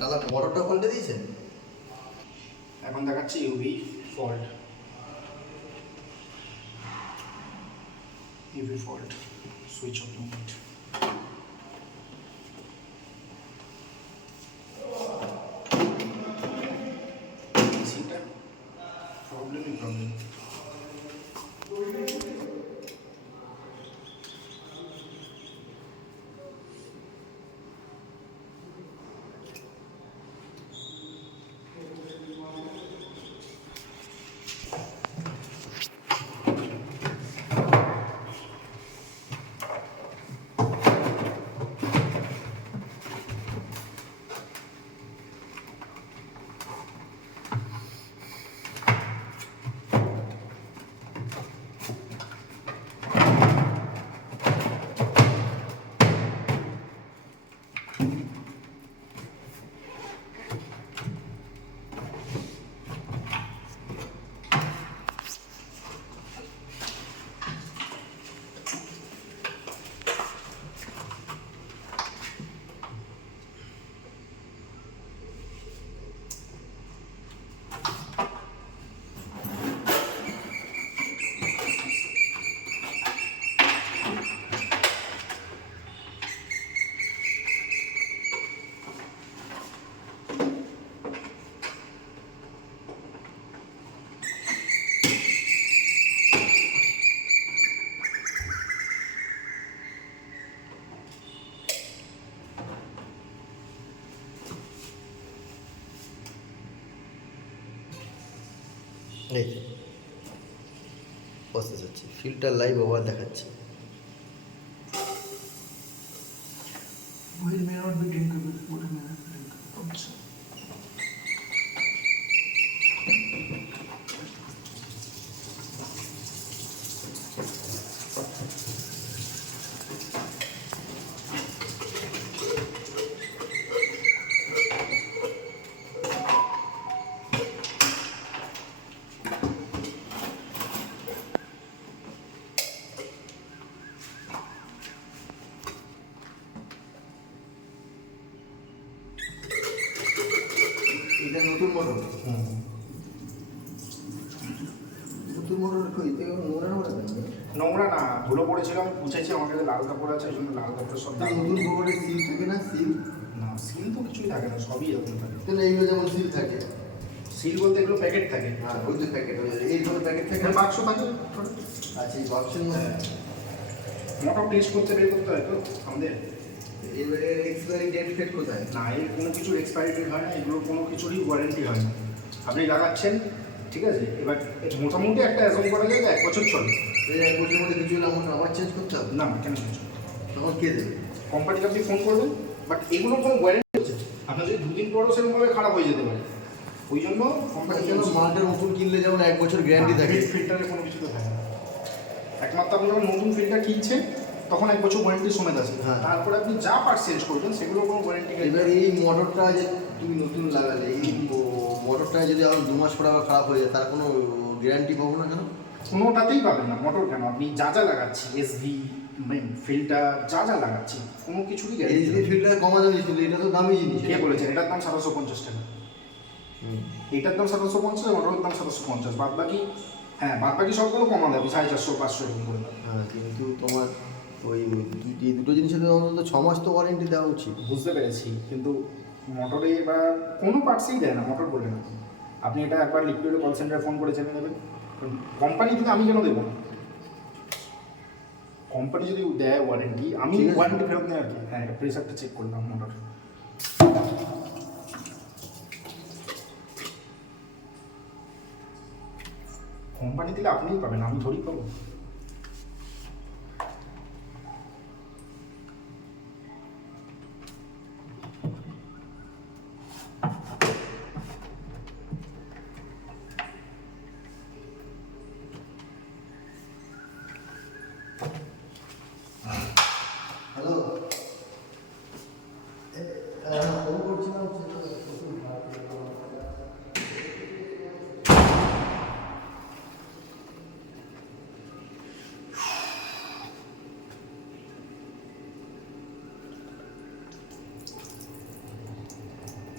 দাদা মোটরটা পাল্টে দিয়েছেন? এখন দেখাচ্ছি UV fault. UV fault, switch off mode. এসিটা প্রবলেমই প্রবলেম। এই যে প্রসেস হচ্ছে, ফিল্টার লাইভ ওভার দেখাচ্ছে। Oil may not be drinkable. Water may not be drinkable. Also. এটা নতুন মোটর। নতুন মোটর নোংরা নোংরা থাকবে। নোংরা না, ধুলো পড়েছিল, আমি পুছেছি, আমার কাছে লাল কাপড় আছে, এই জন্য লাল কাপড়ের সব দাগ। নতুন মোটরে সিল থাকে না? সিল না, সিল তো কিছুই থাকে না, সবই এরকম থাকে। তাহলে এইগুলো যেমন সিল থাকে। সিল বলতে এগুলো প্যাকেট থাকে। হ্যাঁ, ওই যে প্যাকেট, ওই এইগুলো প্যাকেট থাকে। এখানে বাক্স থাকে। আচ্ছা, এই বাক্সের মধ্যে মোটর টেস্ট করতে বের করতে হয় তো আমাদের। এবারে এক্সপায়ারি ডেট ফেট কোথায়? না, এর কোনো কিছুর এক্সপায়ারি ডেট হয় না, এগুলোর কোনো কিছুরই ওয়ারেন্টি হয় না। আপনি লাগাচ্ছেন, ঠিক আছে, এবার মোটামুটি একটা অ্যাজম করা যায় যে 1 বছর চলে। এই এক বছরের মধ্যে কিছু হলে আমার আবার চেঞ্জ করতে হবে? না, কেন কিছু তখন কে দেবে? কোম্পানিকে আপনি ফোন করবেন, বাট এগুলোর কোনো ওয়ারেন্টি হচ্ছে আপনার যদি 2 দিন পরও সেরকমভাবে খারাপ হয়ে যেতে পারে, ওই জন্য কোম্পানি কেন মালটা নতুন কিনলে যেমন 1 বছর গ্যারান্টি থাকে? ফিল্টারে কোনো কিছু তো থাকে না। একমাত্র আপনি যখন নতুন ফিল্টার কিনছেন তখন 1 বছর ওয়ারেন্টি সমেত আছে। হ্যাঁ। তারপরে আপনি যা পার্ট চেঞ্জ করবেন সেগুলোর কোনো ওয়ারেন্টি এবার এই মোটরটা যে তুমি নতুন লাগালে, এই মোটরটা যদি আবার 2 মাস পরে আবার খারাপ হয়ে যায়, তার কোনো গ্যারান্টি পাবো না কেন? কোনোটাতেই পাবেন না। মোটর কেন, আপনি যা যা লাগাচ্ছি, এসভি ফিল্টার যা যা লাগাচ্ছি, কোনো কিছুরই এই গ্যারান্টি যে ফিল্টার কমা দামি ছিল, এটা তো দামি জিনিস। কে বলেছেন? এটার দাম 750 টাকা। এইটার দাম 750, মোটরের দাম 750, বাদ বাকি, হ্যাঁ, বাদ বাকি সবগুলো কমা দেবে 450, 500 এরকম করে দেবে। হ্যাঁ, কিন্তু তোমার ওই দুটো জিনিসের অন্তত 6 মাস তো ওয়ারেন্টি দেওয়া উচিত। বুঝতে পেরেছি, কিন্তু মোটরে বা কোনো পার্টসেই দেয় না মোটর বলে না। আপনি এটা একবার লিকুইডে কল সেন্টারে ফোন করে জেনে নেবেন। কোম্পানি থেকে আমি কেন দেবো না? কোম্পানি যদি দেয় ওয়ারেন্টি, আমি ঠিক আছে। ওয়ারেন্টি ফেরত নেই আর কি। হ্যাঁ, প্রেসারটা চেক করলাম মোটর। কোম্পানি দিলে আপনিই পাবেন, আমি থোড়ি পাবো।